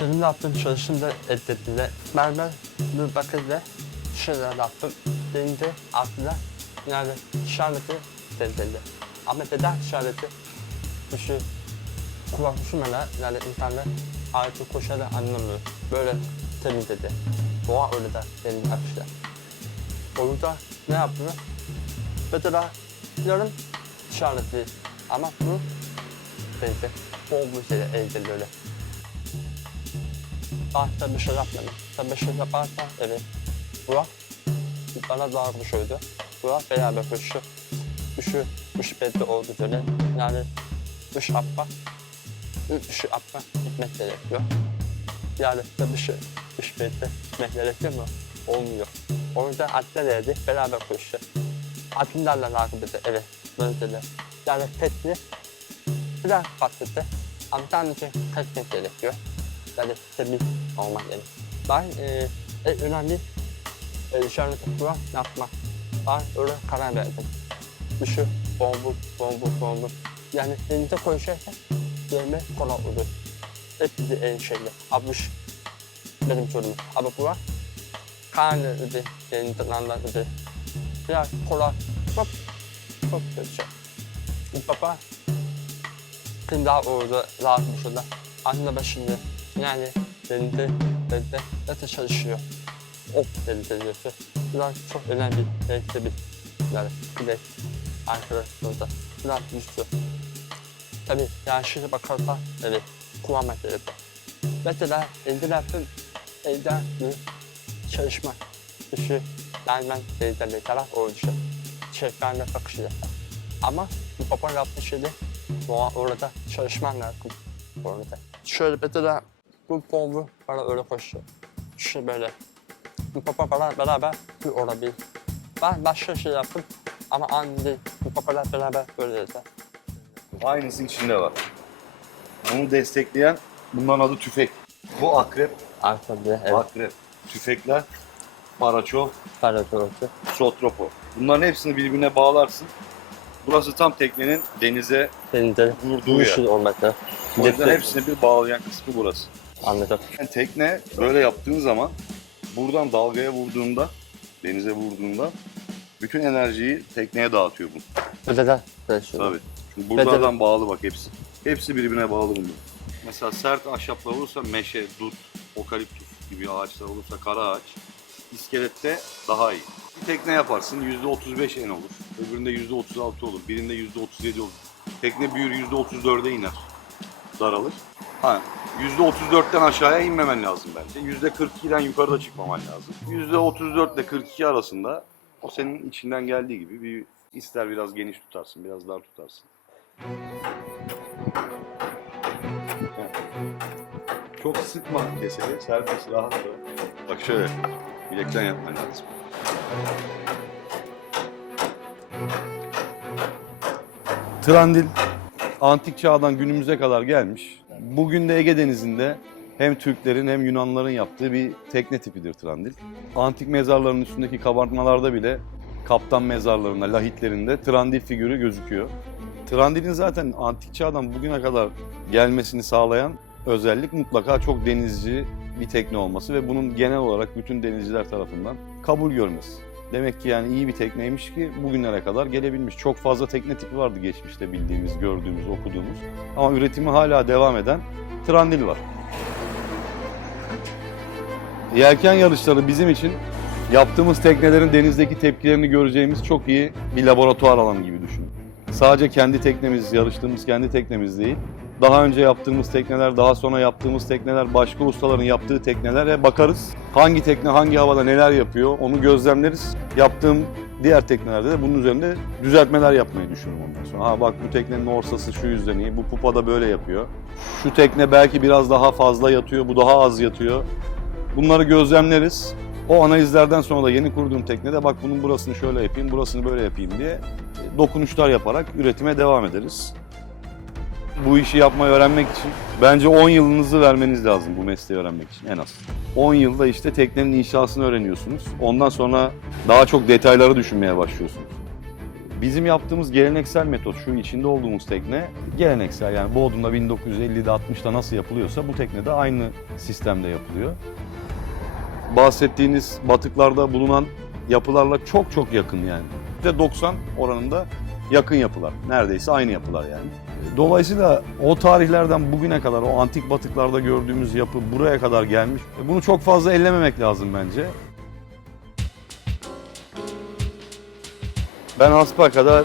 Benim yaptığım çalışımda eddettiğinde mermer bir bakırla şöyle yaptım. Benim de aslında yani işareti denildi. Ama neden işareti? Dışı kullanışımla yani insanlar artık koşarak anlamıyor. Böyle temizledi. Doğa öyle de benim arkadaşlar. Orada ne yapıyor? Mesela yarım işareti ama bunu denildi. Bol bir şeyle elde öyle. Başta bir şey yapmadım. Tabii bir şey yaparsan evet. Burak bana daha bir şeydi. Burak beraber koşu. Üç belli oldu böyle. Yani üç atma. Üç atma gitmek gerekiyor. Yani tabii şey üç belli gitmek gerekiyor mu? Olmuyor. Orada atlar erdi beraber koşu. Atlarla takip etti evet. Böyle dedi. Yani tekni biraz patladı. Ama sadece teknik gerekiyor. Yani temiz olmak gerekiyor. Ben en önemli işareti kuran yapmak. Ben öyle karar verdim. Dışı bombu. Yani denize koşarken görme kolay olur. Hepsi en şeyli. Abluş benim sorunum. Ama bu var. Karnı öde, denize lanlar öde. Biraz kolay. Hop şey. Baba şimdi daha orada lazım şurada. Anne başında yani denize nasıl çalışıyor? Denize diyorsun. Biraz çok önemli bir yani bir de arkadaşlarımızda biraz güçlü. Tabii yani şimdi bakarsan evet kullanmak gerekiyor. Mesela elde yaptığım elde bir çalışma. Dışı ben elde taraf oluşu. Şeflerle bakışıyor. Ama bu baba yaptığı şeyde orada çalışman lazım. Orada. Şöyle mesela bu bombu bana öyle koşuyor. Şu böyle. Bu baba bana beraber bir olabilir. Ben başka şey yaptım ama aynı değil. Bu babalar beraber böyle dedi. Aynısı içinde var. Onu destekleyen bunların adı tüfek. Bu akrep, Arkada evet. akrep. Tüfekler, paraço, Paratortu. sotropo. Bunların hepsini birbirine bağlarsın. Burası tam teknenin denize Senin de vurduğu yer. olmakta. O yüzden hepsini bir bağlayan kısmı burası. Anladım. Yani tekne böyle yaptığın zaman buradan dalgaya vurduğunda, denize vurduğunda bütün enerjiyi tekneye dağıtıyor bu. Öyle de böyle şey. Tabii. Çünkü buradan bağlı bak hepsi. Hepsi birbirine bağlı bunlar. Mesela sert ahşaplar olursa meşe, dut, okaliptüs gibi ağaçlar olursa kara ağaç, iskelette daha iyi. Bir tekne yaparsın %35 en olur. Öbüründe %36 olur. Birinde %37 olur. Tekne büyür %34'e iner. Daralır. Ha, %34'ten aşağıya inmemen lazım bence. %42'den yukarıda çıkmaman lazım. %34 ile 42 arasında o senin içinden geldiği gibi bir ister biraz geniş tutarsın, biraz dar tutarsın. Çok sıkma keseri, serbest, rahat bırak. Bak şöyle, bilekten yapman lazım. Trandil, antik çağdan günümüze kadar gelmiş. Bugün de Ege Denizi'nde hem Türklerin hem Yunanlıların yaptığı bir tekne tipidir trandil. Antik mezarların üstündeki kabartmalarda bile kaptan mezarlarında, lahitlerinde trandil figürü gözüküyor. Trandilin zaten antik çağdan bugüne kadar gelmesini sağlayan özellik mutlaka çok denizci bir tekne olması ve bunun genel olarak bütün denizciler tarafından kabul görmesi. Demek ki yani iyi bir tekneymiş ki bugünlere kadar gelebilmiş. Çok fazla tekne tipi vardı geçmişte bildiğimiz, gördüğümüz, okuduğumuz. Ama üretimi hala devam eden trandil var. Yelken yarışları bizim için yaptığımız teknelerin denizdeki tepkilerini göreceğimiz çok iyi bir laboratuvar alanı gibi düşünün. Sadece kendi teknemiz, yarıştığımız kendi teknemiz değil, daha önce yaptığımız tekneler, daha sonra yaptığımız tekneler, başka ustaların yaptığı teknelere bakarız. Hangi tekne hangi havada neler yapıyor onu gözlemleriz. Yaptığım diğer teknelerde de bunun üzerinde düzeltmeler yapmayı düşünüyorum ondan sonra. Ha bak bu teknenin orsası şu yüzden iyi, bu pupa da böyle yapıyor. Şu tekne belki biraz daha fazla yatıyor, bu daha az yatıyor. Bunları gözlemleriz. O analizlerden sonra da yeni kurduğum teknede bak bunun burasını şöyle yapayım, burasını böyle yapayım diye dokunuşlar yaparak üretime devam ederiz. Bu işi yapmayı öğrenmek için bence 10 yılınızı vermeniz lazım bu mesleği öğrenmek için en az. 10 yılda işte teknenin inşasını öğreniyorsunuz. Ondan sonra daha çok detayları düşünmeye başlıyorsunuz. Bizim yaptığımız geleneksel metot, şu içinde olduğumuz tekne geleneksel, yani Bodrum'da 1950'de 60'da nasıl yapılıyorsa bu teknede aynı sistemde yapılıyor. Bahsettiğiniz batıklarda bulunan yapılarla çok çok yakın yani. %90 oranında yakın yapılar. Neredeyse aynı yapılar yani. Dolayısıyla o tarihlerden bugüne kadar o antik batıklarda gördüğümüz yapı buraya kadar gelmiş. Bunu çok fazla ellememek lazım bence. Ben hasbelkader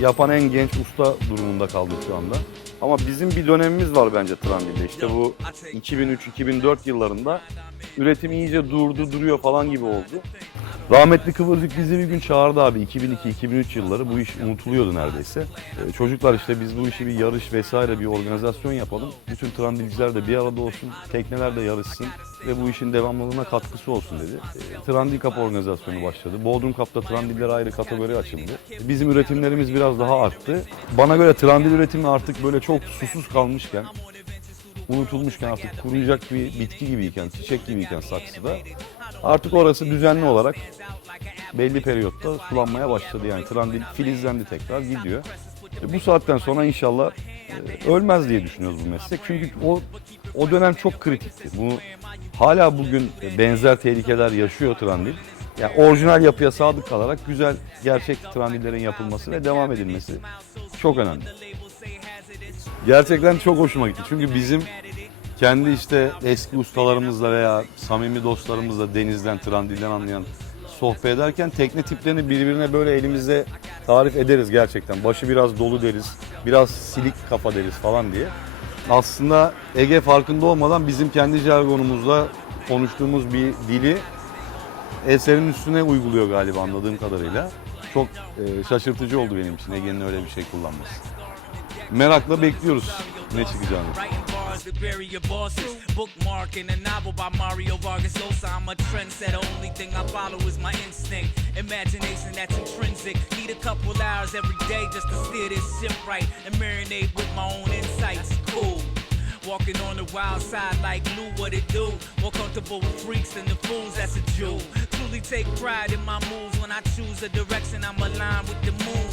yapan en genç usta durumunda kaldım şu anda. Ama bizim bir dönemimiz var bence Trandil'de. İşte bu 2003-2004 yıllarında üretim iyice duruyor falan gibi oldu. Rahmetli Kıvırcık bizi bir gün çağırdı abi, 2002-2003 yılları, bu iş unutuluyordu neredeyse. Çocuklar işte biz bu işi bir yarış vesaire bir organizasyon yapalım. Bütün Trandilciler de bir arada olsun, tekneler de yarışsın ve bu işin devamlılığına katkısı olsun dedi. Trandil Cup organizasyonu başladı. Bodrum Cup'ta Trandiller ayrı kategori açıldı. Bizim üretimlerimiz biraz daha arttı. Bana göre Trandil üretimi artık böyle çok susuz kalmışken, unutulmuşken, artık kuruyacak bir bitki gibiyken, çiçek gibiyken saksıda, artık orası düzenli olarak belli periyotta sulanmaya başladı. Yani Trandil filizlendi, tekrar gidiyor. Bu saatten sonra inşallah ölmez diye düşünüyoruz bu meslek. Çünkü o dönem çok kritikti. Bu hala bugün benzer tehlikeler yaşıyor Trandil. Yani orijinal yapıya sadık kalarak güzel, gerçek Trandillerin yapılması ve devam edilmesi çok önemli. Gerçekten çok hoşuma gitti. Çünkü bizim kendi işte eski ustalarımızla veya samimi dostlarımızla denizden, Trandil'den anlayan sohbet ederken tekne tiplerini birbirine böyle elimizde tarif ederiz gerçekten. Başı biraz dolu deriz, biraz silik kafa deriz falan diye. Aslında Ege farkında olmadan bizim kendi jargonumuzla konuştuğumuz bir dili eserin üstüne uyguluyor galiba anladığım kadarıyla. Çok şaşırtıcı oldu benim için Ege'nin öyle bir şey kullanması. Merakla bekliyoruz ne çıkacağını. To bury your bosses, bookmarking a novel by Mario Vargas Llosa. I'm a trendsetter, only thing I follow is my instinct, imagination that's intrinsic. Need a couple hours every day just to steer this ship right and marinate with my own insights. Cool. Walking on the wild side like Lou, what it do? More comfortable with freaks than the fools, that's a Jew. Truly take pride in my moves when I choose a direction, I'm aligned with the moon.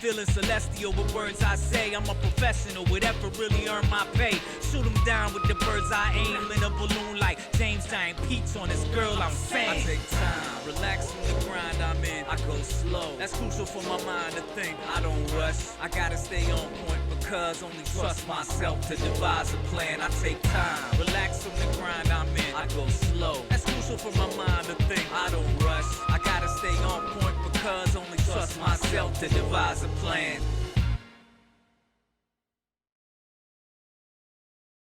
Feeling celestial with words I say. I'm a professional with effort, really earn my pay. Shoot 'em down with the birds I aim in a balloon like James Giant Peaks on this girl I'm saying. I take time, relax from the grind I'm in. I go slow, that's crucial for my mind to think. I don't rush, I gotta stay on point because only trust myself to devise a plan. I take time, relax from the grind I'm in. I go slow, that's crucial for my mind to think. I don't rush, I gotta stay on point because only trust myself to devise a plan.